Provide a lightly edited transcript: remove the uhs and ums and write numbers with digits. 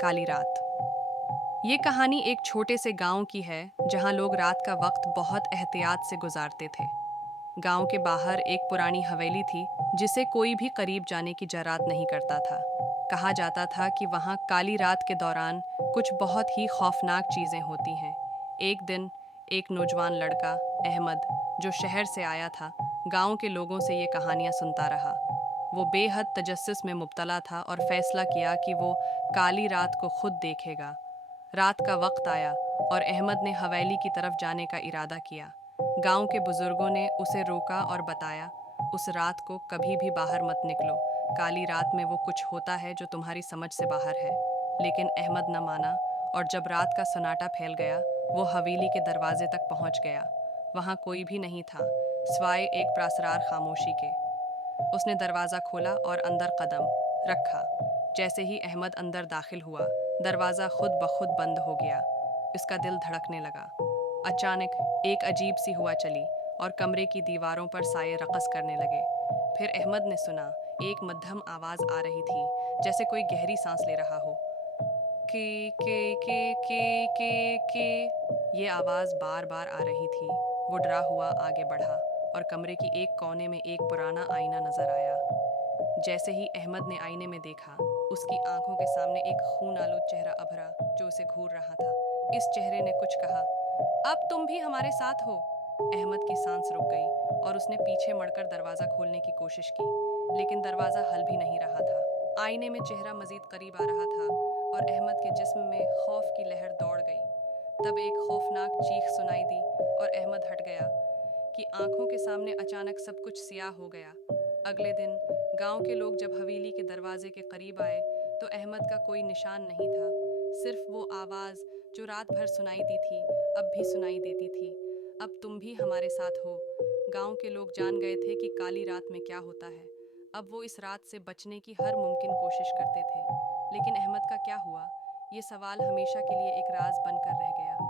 काली रात। ये कहानी एक छोटे से गांव की है जहां लोग रात का वक्त बहुत एहतियात से गुजारते थे। गांव के बाहर एक पुरानी हवेली थी जिसे कोई भी करीब जाने की जरात नहीं करता था। कहा जाता था कि वहां काली रात के दौरान कुछ बहुत ही खौफनाक चीजें होती हैं। एक दिन एक नौजवान लड़का अहमद, जो शहर से आया था, गांव के लोगों से ये कहानियां सुनता रहा। वो बेहद तजस्सुस में मुब्तला था और फैसला किया कि वो काली रात को खुद देखेगा। रात का वक्त आया और अहमद ने हवेली की तरफ जाने का इरादा किया। गांव के बुजुर्गों ने उसे रोका और बताया, उस रात को कभी भी बाहर मत निकलो। काली रात में वो कुछ होता है जो तुम्हारी समझ से बाहर है। लेकिन अहमद न माना और जब रात का सन्नाटा फैल गया, वो हवेली के दरवाजे तक पहुंच गया। वहां कोई भी नहीं था, सिवाय एक प्रासरार खामोशी के। उसने दरवाज़ा खोला और अंदर कदम रखा। जैसे ही अहमद अंदर दाखिल हुआ, दरवाज़ा खुद ब खुद बंद हो गया। उसका दिल धड़कने लगा। अचानक एक अजीब सी हुआ चली और कमरे की दीवारों पर साये रक़स करने लगे। फिर अहमद ने सुना, एक मध्यम आवाज़ आ रही थी, जैसे कोई गहरी सांस ले रहा हो। के ये आवाज़ बार बार आ रही थी। वो डरा हुआ आगे बढ़ा और कमरे की एक कोने में एक पुराना आईना नजर आया। जैसे ही अहमद ने आईने में देखा, उसकी आंखों के सामने एक खून आलूद चेहरा अभरा जो उसे घूर रहा था। इस चेहरे ने कुछ कहा, अब तुम भी हमारे साथ हो। अहमद की सांस रुक गई और उसने पीछे मुड़कर दरवाज़ा खोलने की कोशिश की, लेकिन दरवाज़ा हल भी नहीं रहा था। आईने में चेहरा मजीद करीब आ रहा था और अहमद के जिस्म में खौफ की लहर दौड़ गई। तब एक खौफनाक चीख सुनाई दी और अहमद हट गया कि आंखों के सामने अचानक सब कुछ सियाह हो गया। अगले दिन गांव के लोग जब हवेली के दरवाजे के करीब आए तो अहमद का कोई निशान नहीं था। सिर्फ वो आवाज़ जो रात भर सुनाई दी थी, अब भी सुनाई देती थी, अब तुम भी हमारे साथ हो। गांव के लोग जान गए थे कि काली रात में क्या होता है। अब वो इस रात से बचने की हर मुमकिन कोशिश करते थे। लेकिन अहमद का क्या हुआ, ये सवाल हमेशा के लिए एक राज बनकर रह गया।